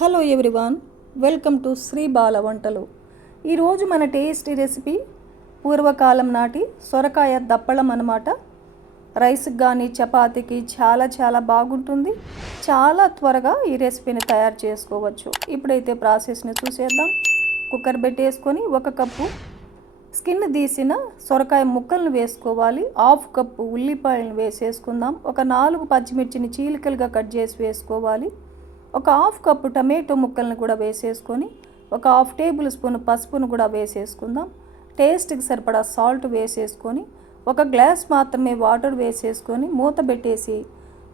Hello everyone, welcome to Sri Bala వంటలు. ఈరోజు మన టేస్టీ రెసిపీ పూర్వకాలం నాటి సొరకాయ దప్పడం అన్నమాట. రైస్కి కానీ చపాతీకి చాలా బాగుంటుంది. చాలా త్వరగా ఈ రెసిపీని తయారు చేసుకోవచ్చు. ఇప్పుడైతే ప్రాసెస్ని చూసేద్దాం. కుక్కర్ పెట్టేసుకొని 1 కప్పు స్కిన్ తీసిన సొరకాయ ముక్కలను వేసుకోవాలి. 1/2 కప్పు ఉల్లిపాయలను వేసేసుకుందాం. ఒక 4 పచ్చిమిర్చిని చీలికలుగా కట్ చేసి వేసుకోవాలి. ఒక 1/2 కప్పు టమాటో ముక్కలను కూడా వేసేసుకొని ఒక 1/2 టేబుల్ స్పూన్ పసుపును కూడా వేసేసుకుందాం. టేస్ట్కి సరిపడా సాల్ట్ వేసేసుకొని ఒక గ్లాస్ మాత్రమే వాటర్ వేసేసుకొని మూత పెట్టేసి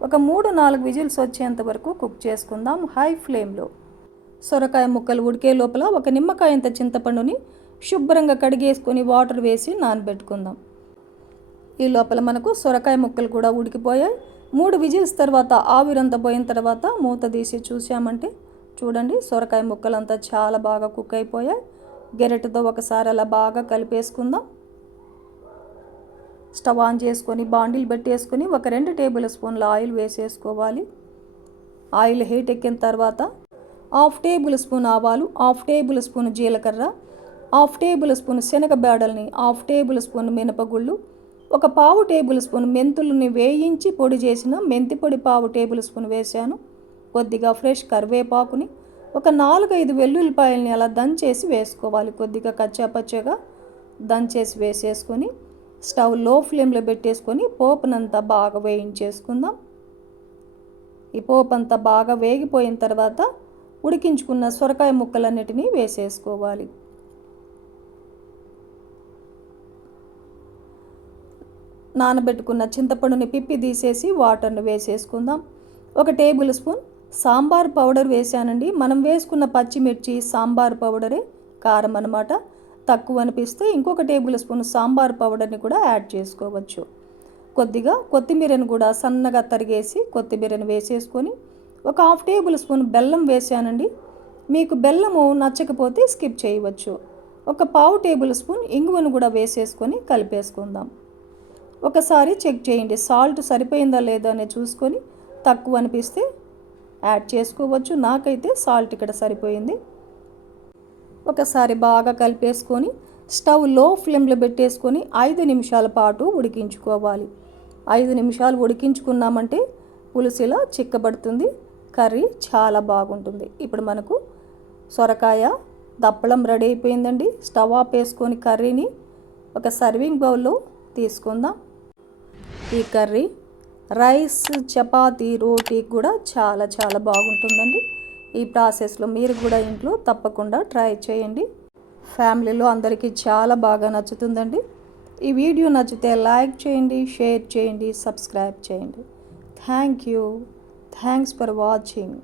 ఒక 3-4 విజిల్స్ వచ్చేంత వరకు కుక్ చేసుకుందాం హై ఫ్లేమ్లో. సొరకాయ ముక్కలు ఉడికే లోపల ఒక నిమ్మకాయంత చింతపండుని శుభ్రంగా కడిగేసుకొని వాటర్ వేసి నానబెట్టుకుందాం. ఈ లోపల మనకు సొరకాయ ముక్కలు కూడా ఉడికిపోయాయి. 3 విజిల్స్ తర్వాత ఆవిరంతా పోయిన తర్వాత మూత తీసి చూసామంటే చూడండి, సొరకాయ ముక్కలంతా చాలా బాగా కుక్ అయిపోయాయి. గెరెటతో ఒకసారి అలా బాగా కలిపేసుకుందాం. స్టవ్ ఆన్ చేసుకొని బాండిల్ పెట్టేసుకొని ఒక 2 టేబుల్ స్పూన్ల ఆయిల్ వేసేసుకోవాలి. ఆయిల్ హీట్ ఎక్కిన తర్వాత 1/2 టేబుల్ స్పూన్ ఆవాలు, 1/2 టేబుల్ స్పూన్ జీలకర్ర, 1/2 టేబుల్ స్పూన్ శనగ బేడల్ని, 1/2 టేబుల్ స్పూన్ మినపగుళ్ళు, ఒక 1/2 టేబుల్ స్పూన్ మెంతులని వేయించి పొడి చేసిన మెంతి పొడి 1/2 టేబుల్ స్పూన్ వేసాను. కొద్దిగా ఫ్రెష్ కరివేపాకుని, ఒక 4-5 వెల్లుల్లిపాయలని అలా దంచేసి వేసుకోవాలి. కొద్దిగా కచ్చాపచ్చగా దంచేసి వేసేసుకొని స్టవ్ లో ఫ్లేమ్లో పెట్టేసుకొని పోపునంతా బాగా వేయించేసుకుందాం. ఈ పోపు అంతా బాగా వేగిపోయిన తర్వాత ఉడికించుకున్న సొరకాయ ముక్కలన్నిటినీ వేసేసుకోవాలి. నానబెట్టుకున్న చింతపండుని పిప్పి తీసేసి వాటర్ని వేసేసుకుందాం. ఒక టేబుల్ స్పూన్ సాంబార్ పౌడర్ వేసానండి. మనం వేసుకున్న పచ్చిమిర్చి సాంబార్ పౌడరే కారం అన్నమాట. తక్కువ అనిపిస్తే ఇంకొక టేబుల్ స్పూన్ సాంబార్ పౌడర్ని కూడా యాడ్ చేసుకోవచ్చు. కొద్దిగా కొత్తిమీరను కూడా సన్నగా తరిగేసి కొత్తిమీరను వేసేసుకొని ఒక 1/2 టేబుల్ స్పూన్ బెల్లం వేసానండి. మీకు బెల్లము నచ్చకపోతే స్కిప్ చేయవచ్చు. ఒక 1/2 టేబుల్ స్పూన్ ఇంగువను కూడా వేసేసుకొని కలిపేసుకుందాం. ఒకసారి చెక్ చేయండి, సాల్ట్ సరిపోయిందా లేదా అని చూసుకొని తక్కువ అనిపిస్తే యాడ్ చేసుకోవచ్చు. నాకైతే సాల్ట్ ఇక్కడ సరిపోయింది. ఒకసారి బాగా కలిపేసుకొని స్టవ్ లో ఫ్లేమ్లో పెట్టేసుకొని 5 నిమిషాల పాటు ఉడికించుకోవాలి. 5 నిమిషాలు ఉడికించుకున్నామంటే పులుసు ఇలా చిక్కబడుతుంది. కర్రీ చాలా బాగుంటుంది. ఇప్పుడు మనకు సొరకాయ దప్పడం రెడీ అయిపోయిందండి. స్టవ్ ఆఫ్ వేసుకొని కర్రీని ఒక సర్వింగ్ బౌల్లో తీసుకుందాం. ఈ కర్రీ రైస్, చపాతీ, రోటీకి కూడా చాలా బాగుంటుందండి. ఈ ప్రాసెస్లో మీరు కూడా ఇంట్లో తప్పకుండా ట్రై చేయండి. ఫ్యామిలీలో అందరికీ చాలా బాగా నచ్చుతుందండి. ఈ వీడియో నచ్చితే లైక్ చేయండి, షేర్ చేయండి, సబ్స్క్రైబ్ చేయండి. Thanks for watching.